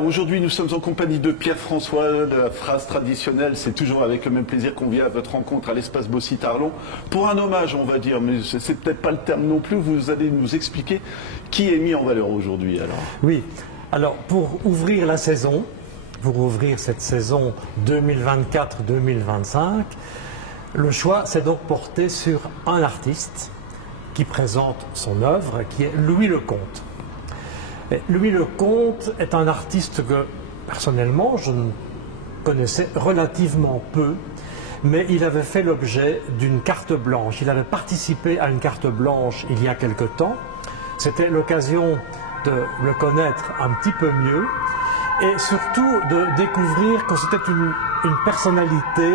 Aujourd'hui, nous sommes en compagnie de Pierre-François. La phrase traditionnelle, c'est toujours avec le même plaisir qu'on vient à votre rencontre à l'espace Bossy-Tarlon. Pour un hommage, on va dire, mais c'est peut-être pas le terme non plus, vous allez nous expliquer qui est mis en valeur aujourd'hui alors. Oui, alors pour ouvrir la saison, pour ouvrir cette saison 2024-2025, le choix s'est donc porté sur un artiste qui présente son œuvre, qui est Louis Lecomte. Louis Lecomte est un artiste que, personnellement, je ne connaissais relativement peu, mais il avait fait l'objet d'une carte blanche. Il avait participé à une carte blanche il y a quelque temps. C'était l'occasion de le connaître un petit peu mieux et surtout de découvrir que c'était une personnalité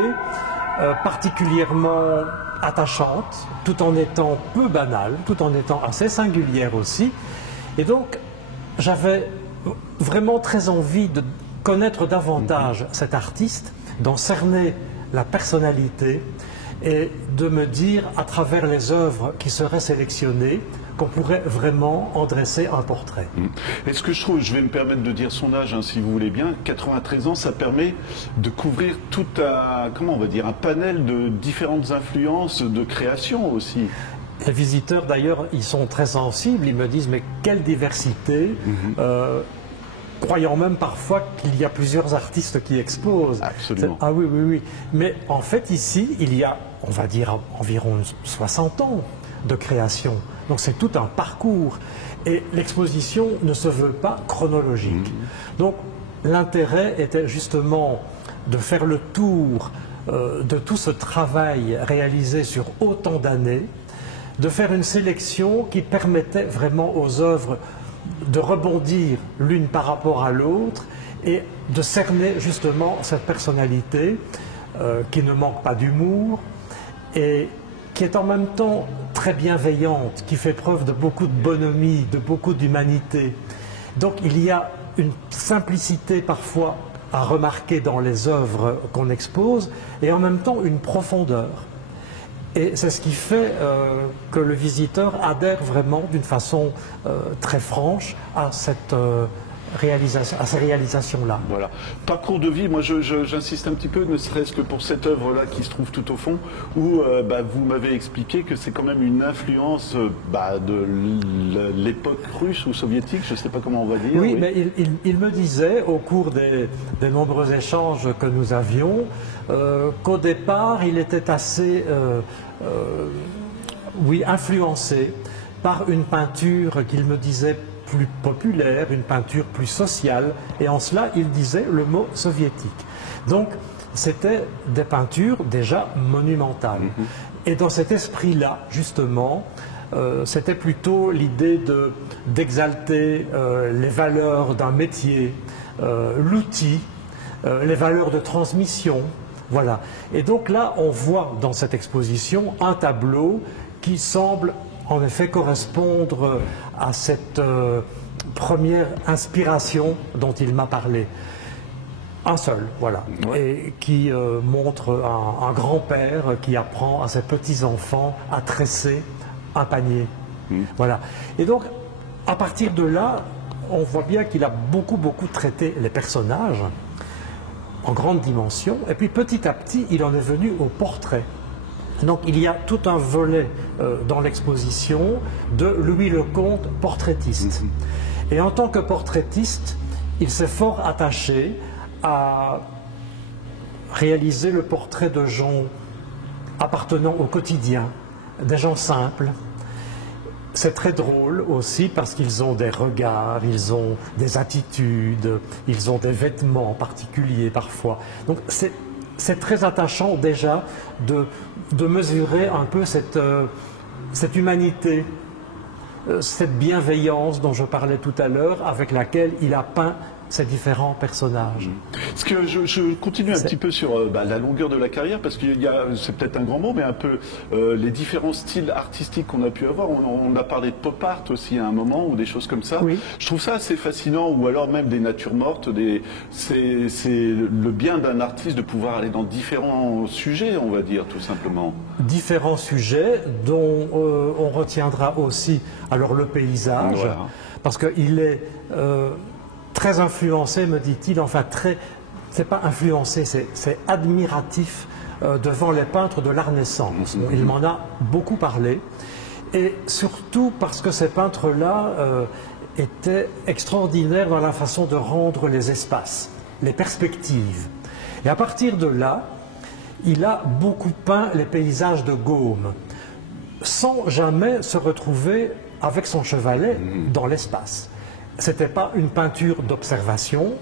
particulièrement attachante, tout en étant peu banale, tout en étant assez singulière aussi. Et donc, j'avais vraiment très envie de connaître davantage cet artiste, d'en cerner la personnalité et de me dire, à travers les œuvres qui seraient sélectionnées, qu'on pourrait vraiment en dresser un portrait. Et ce que je trouve, je vais me permettre de dire son âge, hein, si vous voulez bien, 93 ans, ça permet de couvrir tout un, comment on va dire, un panel de différentes influences de création aussi. Les visiteurs, d'ailleurs, ils sont très sensibles. Ils me disent, mais quelle diversité, croyant même parfois qu'il y a plusieurs artistes qui exposent. Absolument. Ah oui, oui, oui. Mais en fait, ici, il y a, on va dire, environ 60 ans de création. Donc c'est tout un parcours. Et l'exposition ne se veut pas chronologique. Donc l'intérêt était justement de faire le tour de tout ce travail réalisé sur autant d'années, de faire une sélection qui permettait vraiment aux œuvres de rebondir l'une par rapport à l'autre et de cerner justement cette personnalité qui ne manque pas d'humour et qui est en même temps très bienveillante, qui fait preuve de beaucoup de bonhomie, de beaucoup d'humanité. Donc il y a une simplicité parfois à remarquer dans les œuvres qu'on expose et en même temps une profondeur. Et c'est ce qui fait que le visiteur adhère vraiment d'une façon très franche à cette réalisation, à ces réalisations-là. Voilà. Parcours de vie, moi j'insiste un petit peu, ne serait-ce que pour cette œuvre-là qui se trouve tout au fond, où vous m'avez expliqué que c'est quand même une influence de l'époque russe ou soviétique, je ne sais pas comment on va dire. Oui, mais il me disait au cours des nombreux échanges que nous avions qu'au départ il était assez influencé par une peinture qu'il me disait plus populaire, une peinture plus sociale, et en cela il disait le mot soviétique. Donc c'était des peintures déjà monumentales. Et dans cet esprit-là, justement, c'était plutôt l'idée d'exalter les valeurs d'un métier, l'outil, les valeurs de transmission. Voilà. Et donc là, on voit dans cette exposition un tableau qui semble en effet correspondre à cette première inspiration dont il m'a parlé. Un seul, voilà, et qui montre un grand-père qui apprend à ses petits-enfants à tresser un panier. Voilà. Et donc, à partir de là, on voit bien qu'il a beaucoup traité les personnages en grande dimension, et puis petit à petit, il en est venu au portrait. Donc il y a tout un volet dans l'exposition de Louis Lecomte, portraitiste. Et en tant que portraitiste, il s'est fort attaché à réaliser le portrait de gens appartenant au quotidien, des gens simples. C'est très drôle aussi parce qu'ils ont des regards, ils ont des attitudes, ils ont des vêtements particuliers parfois. Donc c'est très attachant déjà de mesurer un peu cette humanité, cette bienveillance dont je parlais tout à l'heure, avec laquelle il a peint ces différents personnages. Est-ce que je continue un petit peu sur la longueur de la carrière, parce qu'il y a, c'est peut-être un grand mot, mais un peu les différents styles artistiques qu'on a pu avoir. On a parlé de pop art aussi à un moment, ou des choses comme ça. Oui. Je trouve ça assez fascinant, ou alors même des natures mortes. C'est le bien d'un artiste de pouvoir aller dans différents sujets, on va dire, tout simplement. Différents sujets dont on retiendra aussi alors le paysage, voilà. parce qu'il est très influencé, me dit-il, enfin très, c'est pas influencé, c'est admiratif devant les peintres de la Renaissance. Il m'en a beaucoup parlé, et surtout parce que ces peintres-là étaient extraordinaires dans la façon de rendre les espaces, les perspectives. Et à partir de là, il a beaucoup peint les paysages de Gaume, sans jamais se retrouver avec son chevalet dans l'espace. Ce n'était pas une peinture d'observation.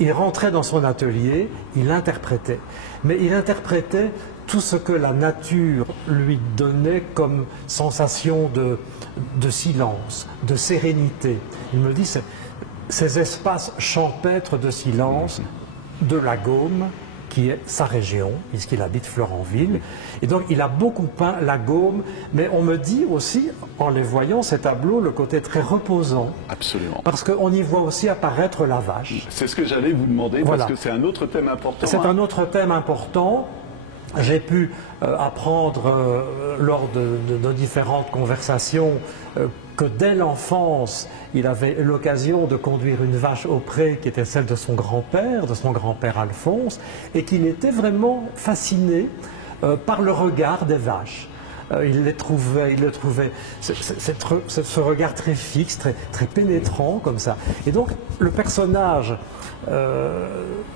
Il rentrait dans son atelier, il interprétait. Mais il interprétait tout ce que la nature lui donnait comme sensation de silence, de sérénité. Il me dit, ces espaces champêtres de silence de la Gaume, qui est sa région, puisqu'il habite Florenville. Et donc il a beaucoup peint la Gaume, mais on me dit aussi, en les voyant, ces tableaux, le côté très reposant. Absolument. Parce qu'on y voit aussi apparaître la vache. C'est ce que j'allais vous demander, Voilà. parce que c'est un autre thème important. C'est un autre thème important. J'ai pu apprendre lors de différentes conversations que dès l'enfance, il avait l'occasion de conduire une vache au pré qui était celle de son grand-père Alphonse, et qu'il était vraiment fasciné par le regard des vaches. Il le trouvait ce regard très fixe, très pénétrant comme ça. Et donc le personnage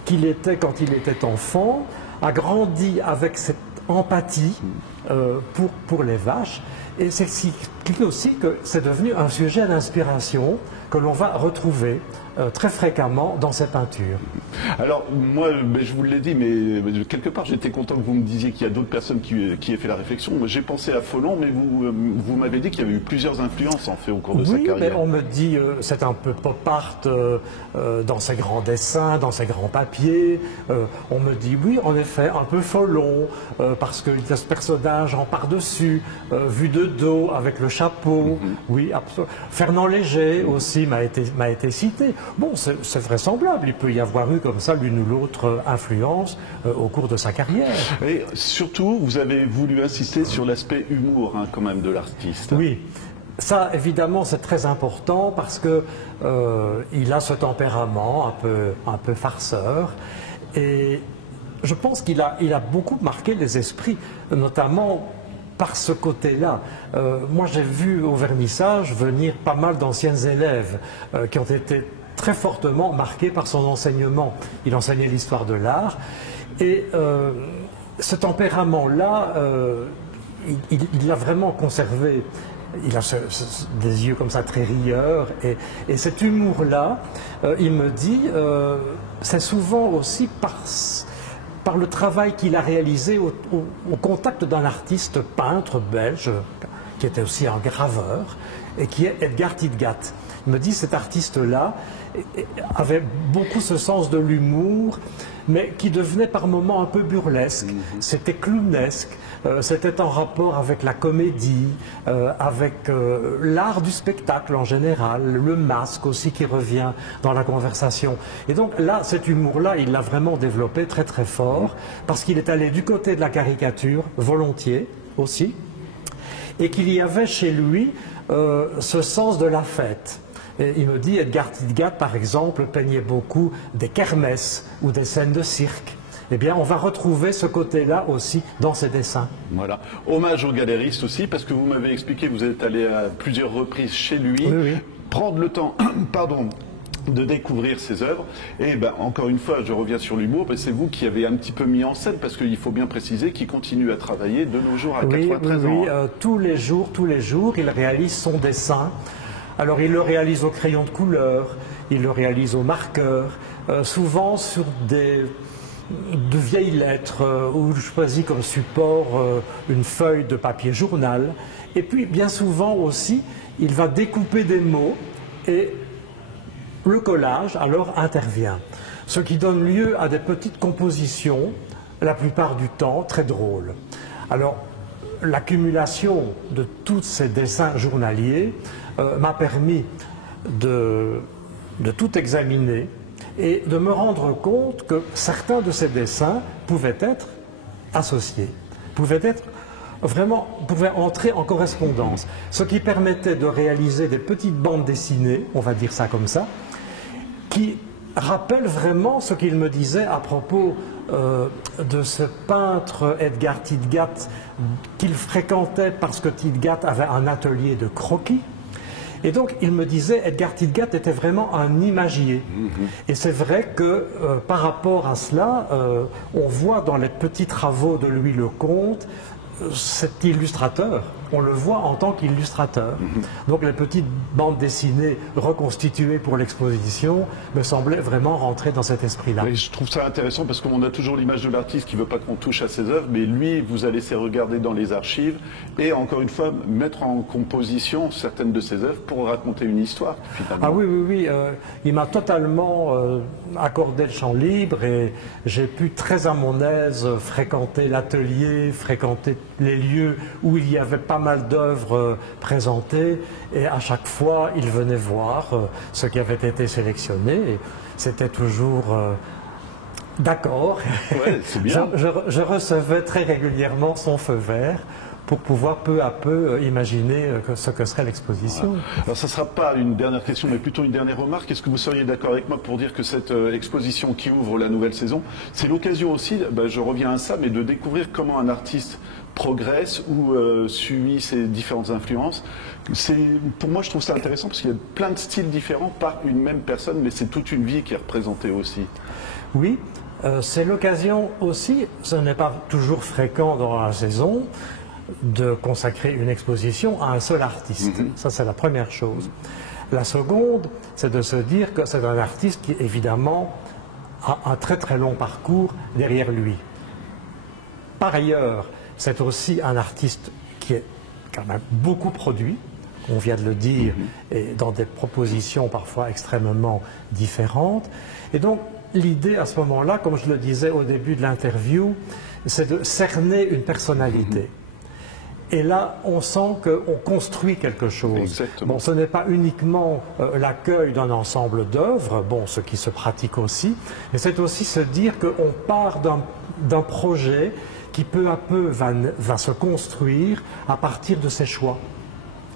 qu'il était quand il était enfant a grandi avec cette empathie pour les vaches, et c'est ce qui explique aussi que c'est devenu un sujet d'inspiration que l'on va retrouver très fréquemment dans ses peintures. Alors, moi, je vous l'ai dit, mais quelque part, j'étais content que vous me disiez qu'il y a d'autres personnes qui aient fait la réflexion. J'ai pensé à Folon, mais vous m'avez dit qu'il y avait eu plusieurs influences, en fait, au cours de sa carrière. Oui, mais on me dit c'est un peu pop art dans ses grands dessins, dans ses grands papiers. On me dit, oui, en effet, un peu Folon, parce qu'il y a ce personnage en par-dessus, vu de dos, avec le chapeau. Oui, absolument. Fernand Léger aussi m'a été cité. Bon, c'est vraisemblable, il peut y avoir eu comme ça l'une ou l'autre influence au cours de sa carrière. Et surtout, vous avez voulu insister sur l'aspect humour, hein, quand même, de l'artiste. Oui, ça évidemment c'est très important parce que il a ce tempérament un peu farceur, et je pense qu'il a beaucoup marqué les esprits, notamment par ce côté-là. Moi j'ai vu au vernissage venir pas mal d'anciennes élèves qui ont été très fortement marqué par son enseignement. Il enseignait l'histoire de l'art, et ce tempérament-là, il l'a vraiment conservé. Il a des yeux comme ça très rieurs, et cet humour-là, il me dit, c'est souvent aussi par le travail qu'il a réalisé au contact d'un artiste peintre belge, qui était aussi un graveur, et qui est Edgar Tidgat. Il me dit, cet artiste-là avait beaucoup ce sens de l'humour, mais qui devenait par moments un peu burlesque. C'était clownesque, c'était en rapport avec la comédie, avec l'art du spectacle en général, le masque aussi qui revient dans la conversation. Et donc là, cet humour-là, il l'a vraiment développé très très fort, parce qu'il est allé du côté de la caricature, volontiers aussi, et qu'il y avait chez lui ce sens de la fête. Et il me dit, Edgar Tidgat, par exemple, peignait beaucoup des kermesses ou des scènes de cirque. Eh bien, on va retrouver ce côté-là aussi dans ses dessins. Voilà. Hommage au galériste aussi, parce que vous m'avez expliqué, vous êtes allé à plusieurs reprises chez lui, oui. Prendre le temps, pardon, de découvrir ses œuvres. Et ben, encore une fois, je reviens sur l'humour, c'est vous qui avez un petit peu mis en scène, parce qu'il faut bien préciser qu'il continue à travailler de nos jours à 93 ans. Oui, tous les jours, il réalise son dessin. Alors il le réalise au crayon de couleur, il le réalise au marqueur, souvent sur de vieilles lettres, où je choisis comme support une feuille de papier journal. Et puis bien souvent aussi, il va découper des mots, et le collage alors intervient. Ce qui donne lieu à des petites compositions, la plupart du temps très drôles. Alors l'accumulation de tous ces dessins journaliers m'a permis de tout examiner et de me rendre compte que certains de ces dessins pouvaient être associés, pouvaient entrer en correspondance, ce qui permettait de réaliser des petites bandes dessinées, on va dire ça comme ça, qui rappelle vraiment ce qu'il me disait à propos de ce peintre Edgar Tidgat qu'il fréquentait parce que Tidgat avait un atelier de croquis. Et donc il me disait, Edgar Tidgat était vraiment un imagier. Et c'est vrai que par rapport à cela, on voit dans les petits travaux de Louis Lecomte, cet illustrateur, on le voit en tant qu'illustrateur. Donc les petites bandes dessinées reconstituées pour l'exposition me semblaient vraiment rentrer dans cet esprit-là. Oui, je trouve ça intéressant parce qu'on a toujours l'image de l'artiste qui ne veut pas qu'on touche à ses œuvres, mais lui vous a laissé regarder dans les archives et encore une fois mettre en composition certaines de ses œuvres pour raconter une histoire finalement. Ah oui, oui, oui, il m'a totalement accordé le champ libre et j'ai pu très à mon aise fréquenter l'atelier, fréquenter les lieux où il y avait pas mal d'œuvres présentées et à chaque fois il venait voir ce qui avait été sélectionné et c'était toujours d'accord. Ouais, c'est bien. Je recevais très régulièrement son feu vert pour pouvoir peu à peu imaginer ce que serait l'exposition. Alors ça ne sera pas une dernière question, mais plutôt une dernière remarque. Est-ce que vous seriez d'accord avec moi pour dire que cette exposition qui ouvre la nouvelle saison, c'est l'occasion aussi, je reviens à ça, mais de découvrir comment un artiste progresse ou suit ses différentes influences. Pour moi, je trouve ça intéressant parce qu'il y a plein de styles différents par une même personne, mais c'est toute une vie qui est représentée aussi. Oui, c'est l'occasion aussi, ce n'est pas toujours fréquent dans la saison, de consacrer une exposition à un seul artiste. Ça, c'est la première chose. La seconde, c'est de se dire que c'est un artiste qui, évidemment, a un très très long parcours derrière lui. Par ailleurs, c'est aussi un artiste qui est quand même beaucoup produit, on vient de le dire, et dans des propositions parfois extrêmement différentes. Et donc, l'idée à ce moment-là, comme je le disais au début de l'interview, c'est de cerner une personnalité. Et là, on sent qu'on construit quelque chose. Exactement. Bon, ce n'est pas uniquement l'accueil d'un ensemble d'œuvres, bon, ce qui se pratique aussi, mais c'est aussi se dire qu'on part d'un projet qui peu à peu va se construire à partir de ses choix.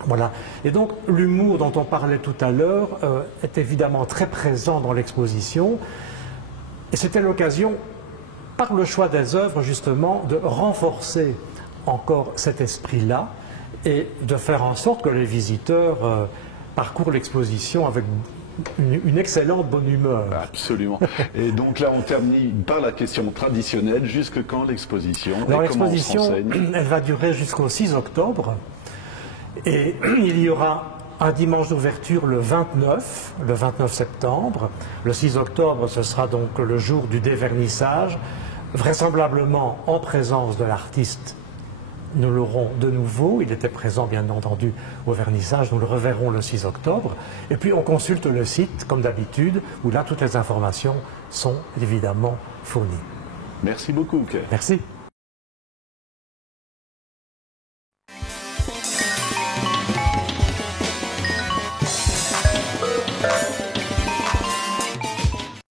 Voilà. Et donc, l'humour dont on parlait tout à l'heure est évidemment très présent dans l'exposition. Et c'était l'occasion, par le choix des œuvres, justement, de renforcer encore cet esprit-là et de faire en sorte que les visiteurs parcourent l'exposition avec une excellente bonne humeur. Absolument. Et donc là, on termine par la question traditionnelle. Jusque quand l'exposition? Alors l'exposition, elle va durer jusqu'au 6 octobre. Et il y aura un dimanche d'ouverture le 29 septembre. Le 6 octobre, ce sera donc le jour du dévernissage, vraisemblablement en présence de l'artiste. Nous l'aurons de nouveau, il était présent bien entendu au vernissage, nous le reverrons le 6 octobre. Et puis on consulte le site, comme d'habitude, où là toutes les informations sont évidemment fournies. Merci beaucoup, Uke. Merci.